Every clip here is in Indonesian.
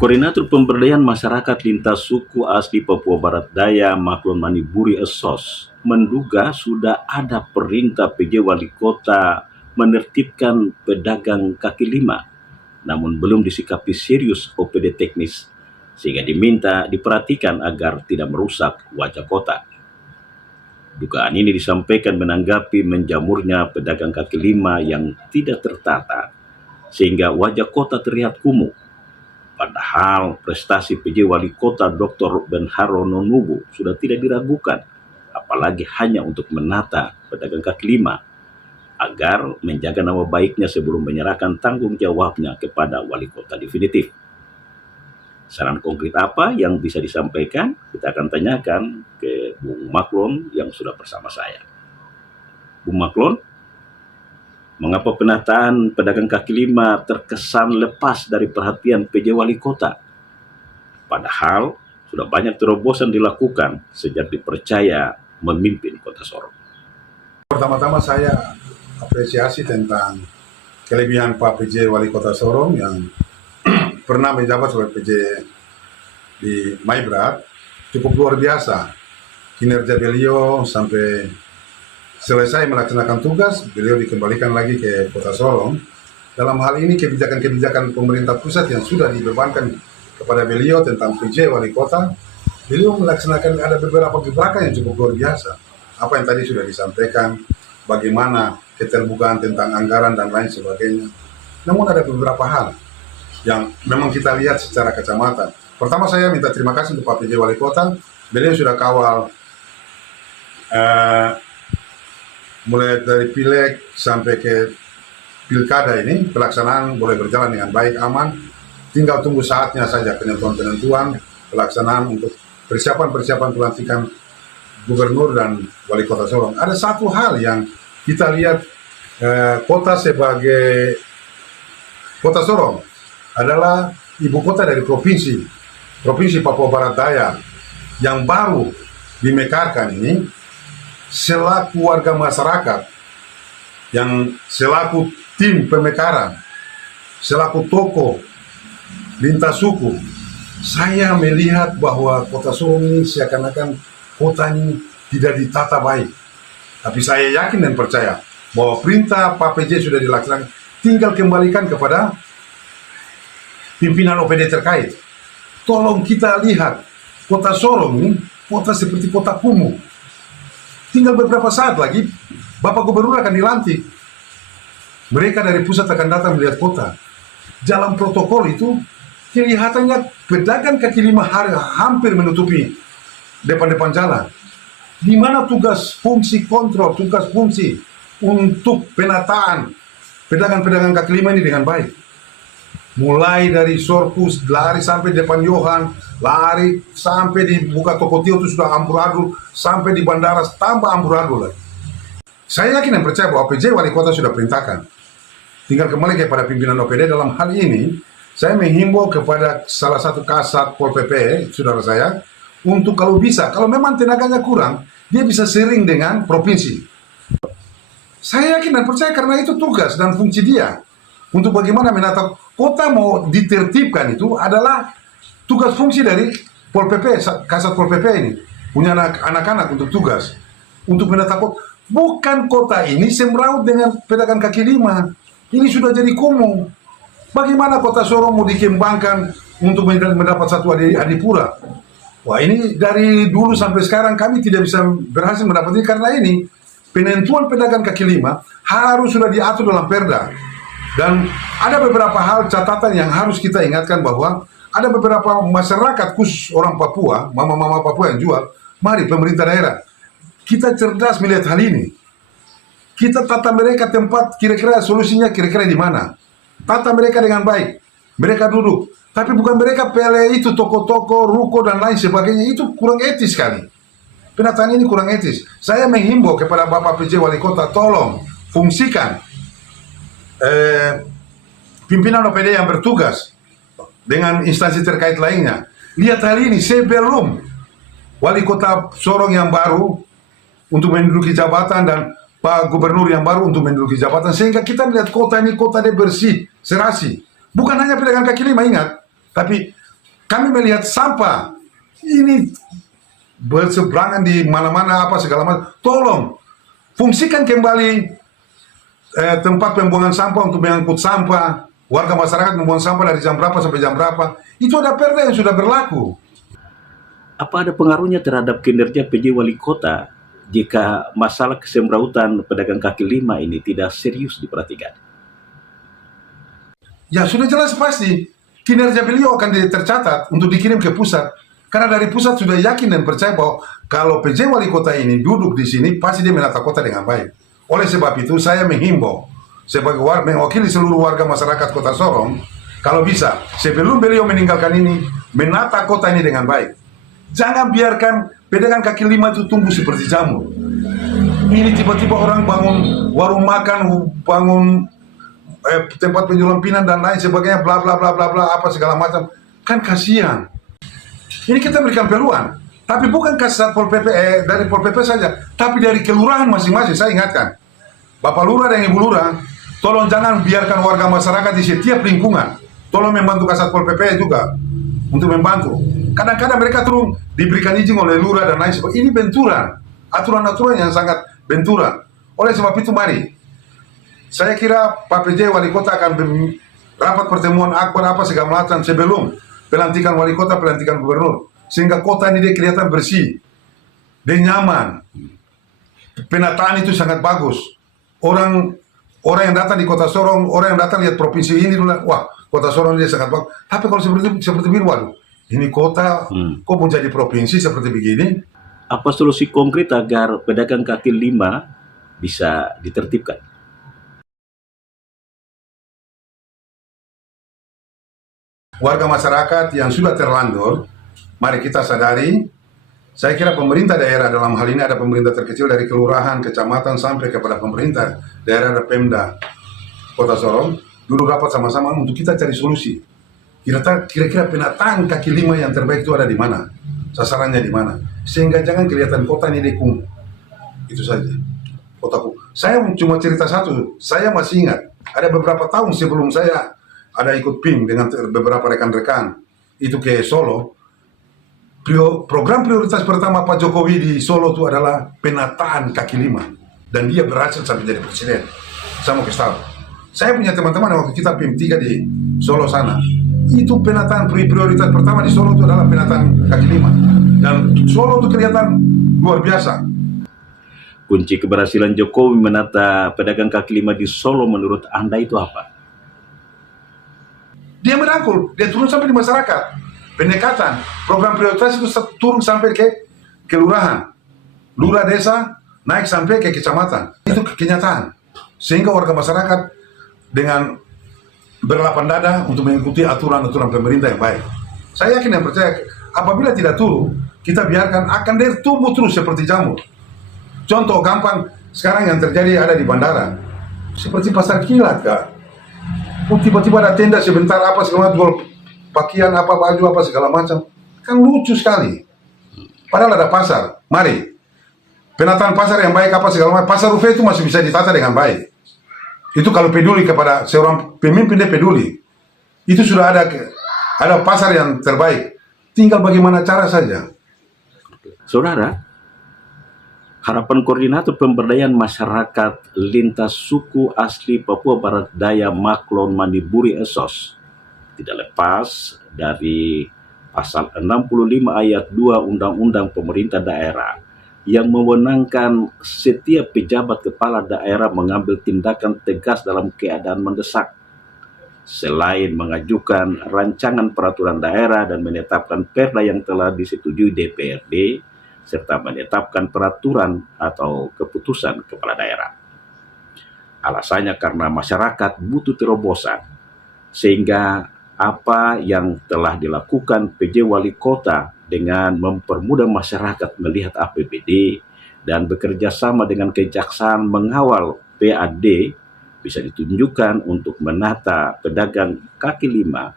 Koordinator Pemberdayaan Masyarakat Lintas Suku Asli Papua Barat Daya Maklon Maniburi Esos menduga sudah ada perintah PJ Wali Kota menertibkan pedagang kaki lima, namun belum disikapi serius OPD teknis, sehingga diminta diperhatikan agar tidak merusak wajah kota. Dugaan ini disampaikan menanggapi menjamurnya pedagang kaki lima yang tidak tertata, sehingga wajah kota terlihat kumuh. Padahal prestasi PJ Wali Kota Dr. Benharono Nubu sudah tidak diragukan, apalagi hanya untuk menata pedagang kaki lima agar menjaga nama baiknya sebelum menyerahkan tanggung jawabnya kepada Wali Kota definitif. Saran konkret apa yang bisa disampaikan? Kita akan tanyakan ke Bung Maklon yang sudah bersama saya. Bung Maklon, mengapa penataan pedagang kaki lima terkesan lepas dari perhatian PJ Wali Kota? Padahal sudah banyak terobosan dilakukan sejak dipercaya memimpin Kota Sorong. Pertama-tama saya apresiasi tentang kelebihan Pak PJ Wali Kota Sorong yang pernah menjabat sebagai PJ di Maibrat. Cukup luar biasa kinerja beliau sampai selesai melaksanakan tugas, beliau dikembalikan lagi ke Kota Sorong. Dalam hal ini kebijakan-kebijakan pemerintah pusat yang sudah dibebankan kepada beliau tentang PJ Wali Kota, beliau melaksanakan ada beberapa gebrakan yang cukup luar biasa. Apa yang tadi sudah disampaikan, bagaimana keterbukaan tentang anggaran dan lain sebagainya. Namun ada beberapa hal yang memang kita lihat secara kacamata. Pertama saya minta terima kasih untuk Pak PJ Wali Kota, beliau sudah kawal mulai dari pileg sampai ke pilkada ini, pelaksanaan boleh berjalan dengan baik, aman. Tinggal tunggu saatnya saja penentuan-penentuan, pelaksanaan untuk persiapan-persiapan pelantikan gubernur dan wali kota Sorong. Ada satu hal yang kita lihat, kota sebagai Kota Sorong adalah ibu kota dari Provinsi Papua Barat Daya yang baru dimekarkan ini. Selaku warga masyarakat yang selaku tim pemekaran, selaku tokoh lintas suku, saya melihat bahwa Kota Sorong ini seakan-akan kota ini tidak ditata baik. Tapi saya yakin dan percaya bahwa perintah Pak PJ sudah dilaksanakan, tinggal kembalikan kepada pimpinan OPD terkait. Tolong kita lihat Kota Sorong ini kota seperti kota kumuh. Tinggal beberapa saat lagi, Bapak Gubernur akan dilantik. Mereka dari pusat akan datang melihat kota. Dalam protokol itu, kelihatannya pedagang kaki lima hampir menutupi depan-depan jalan. Di mana tugas fungsi kontrol, tugas fungsi untuk penataan pedagang-pedagang kaki lima ini dengan baik. Mulai dari Sorpus, lari sampai depan Yohan, lari sampai di buka toko Tio itu sudah amburadul, sampai di bandara tambah amburadul lagi. Saya yakin dan percaya bahwa PJ Wali Kota sudah perintahkan. Tinggal kembali kepada pimpinan OPD dalam hal ini. Saya menghimbau kepada salah satu kasat Pol PP, saudara saya, untuk kalau bisa, kalau memang tenaganya kurang, dia bisa sharing dengan provinsi. Saya yakin dan percaya karena itu tugas dan fungsi dia. Untuk bagaimana menata kota mau ditertibkan itu adalah tugas fungsi dari Pol PP, kasat Pol PP ini. Punya anak-anak untuk tugas. Untuk menata kota. Bukan kota ini semraut dengan pedagang kaki lima. Ini sudah jadi kumuh. Bagaimana Kota Sorong mau dikembangkan untuk mendapat satu adipura? Wah, ini dari dulu sampai sekarang kami tidak bisa berhasil mendapat ini karena ini penentuan pedagang kaki lima harus sudah diatur dalam perda. Dan ada beberapa hal catatan yang harus kita ingatkan bahwa ada beberapa masyarakat khusus orang Papua, mama-mama Papua yang jual, mari pemerintah daerah, kita cerdas melihat hal ini. Kita tata mereka tempat kira-kira solusinya kira-kira di mana. Tata mereka dengan baik, mereka duduk. Tapi bukan mereka pele itu toko-toko, ruko dan lain sebagainya, itu kurang etis sekali. Penataan ini kurang etis. Saya menghimbau kepada Bapak PJ Wali Kota, tolong fungsikan pimpinan OPD yang bertugas dengan instansi terkait lainnya. Lihat hal ini sebelum Wali Kota Sorong yang baru untuk menduduki jabatan dan Pak Gubernur yang baru untuk menduduki jabatan, sehingga kita melihat kota ini kota bersih, serasi. Bukan hanya pedagang kaki lima, ingat, tapi Kami melihat sampah ini berseberangan di mana-mana apa segala macam. Tolong fungsikan kembali tempat pembuangan sampah untuk mengangkut sampah. Warga masyarakat membuang sampah dari jam berapa sampai jam berapa. Itu ada perda yang sudah berlaku. Apa ada pengaruhnya terhadap kinerja PJ Wali Kota jika masalah kesemrautan pedagang kaki lima ini tidak serius diperhatikan? Ya sudah jelas pasti kinerja beliau akan tercatat untuk dikirim ke pusat. Karena dari pusat sudah yakin dan percaya bahwa kalau PJ Wali Kota ini duduk di sini pasti dia menata kota dengan baik. Oleh sebab itu saya menghimbau sebagai mewakili seluruh warga masyarakat Kota Sorong, kalau bisa sebelum beliau meninggalkan ini menata kota ini dengan baik. Jangan biarkan pedagang kaki lima itu tumbuh seperti jamur. Ini tiba-tiba orang bangun warung makan, bangun tempat penjualan pinang dan lain sebagainya, bla bla bla bla bla apa segala macam. Kan kasihan. Ini kita berikan peluang, tapi bukan kasih Satpol PP dari Pol PP saja, tapi dari kelurahan masing-masing. Saya ingatkan, Bapak Lurah dan Ibu Lurah, tolong jangan biarkan warga masyarakat di setiap lingkungan. Tolong membantu Satpol PP juga untuk membantu. Kadang-kadang mereka turun diberikan izin oleh lurah dan lain sebagainya. Ini benturan, aturan-aturan yang sangat benturan. Oleh sebab itu mari, saya kira Pak PJ Wali Kota akan rapat pertemuan akbar apa segala macam sebelum pelantikan wali kota, pelantikan gubernur, sehingga kota ini dia kelihatan bersih dan nyaman. Penataan itu sangat bagus. Orang yang datang di Kota Sorong, orang yang datang lihat provinsi ini, wah Kota Sorong dia sangat bagus. Tapi kalau seperti ini, waduh, ini kota kok mau jadi provinsi seperti begini? Apa solusi konkret agar pedagang kaki lima bisa ditertibkan? Warga masyarakat yang sudah terlanjur, mari kita sadari, saya kira pemerintah daerah dalam hal ini ada pemerintah terkecil dari kelurahan, kecamatan, sampai kepada pemerintah daerah ada Pemda Kota Sorong, dulu rapat sama-sama untuk kita cari solusi. Kira-kira penataan kaki lima yang terbaik itu ada di mana? Sasarannya di mana? Sehingga jangan kelihatan kota ini kumuh. Itu saja. Kotaku. Saya cuma cerita satu, saya masih ingat, ada beberapa tahun sebelum saya ada ikut PIM dengan beberapa rekan-rekan itu ke Solo. Program prioritas pertama Pak Jokowi di Solo itu adalah penataan kaki lima, dan dia berhasil sampai jadi presiden. Saya mau kasih tahu, saya punya teman-teman waktu kita PIM 3 di Solo sana, itu penataan prioritas pertama di Solo itu adalah penataan kaki lima, dan Solo itu kelihatan luar biasa. Kunci keberhasilan Jokowi menata pedagang kaki lima di Solo menurut Anda itu apa? Dia merangkul, dia turun sampai di masyarakat. Pendekatan, program prioritas itu turun sampai ke kelurahan, lurah desa, naik sampai ke kecamatan. Itu kenyataan. Sehingga warga masyarakat dengan berlapang dada untuk mengikuti aturan-aturan pemerintah yang baik. Saya yakin dan percaya, apabila tidak turun, kita biarkan akan dia tumbuh terus seperti jamur. Contoh gampang, sekarang yang terjadi ada di bandara. Seperti pasar kilat, Kak. Tiba-tiba ada tenda sebentar apa segala macam, jual pakaian apa, baju apa segala macam, kan lucu sekali. Padahal ada pasar. Mari penataan pasar yang baik apa segala macam. Pasar Ufe itu masih bisa ditata dengan baik. Itu kalau peduli kepada seorang pemimpin, dia peduli. Itu sudah ada pasar yang terbaik. Tinggal bagaimana cara saja. Saudara, harapan koordinator pemberdayaan masyarakat lintas suku asli Papua Barat Daya Maklon Maniburi Esos tidak lepas dari pasal 65 ayat 2 Undang-Undang Pemerintah Daerah yang mewenangkan setiap pejabat kepala daerah mengambil tindakan tegas dalam keadaan mendesak, selain mengajukan rancangan peraturan daerah dan menetapkan perda yang telah disetujui DPRD, serta menetapkan peraturan atau keputusan kepala daerah. Alasannya karena masyarakat butuh terobosan, sehingga apa yang telah dilakukan PJ Wali Kota dengan mempermudah masyarakat melihat APBD dan bekerja sama dengan kejaksaan mengawal PAD bisa ditunjukkan untuk menata pedagang kaki lima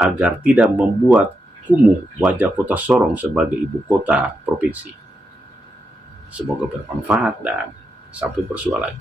agar tidak membuat kumuh wajah Kota Sorong sebagai ibu kota provinsi. Semoga bermanfaat dan sampai bersua lagi.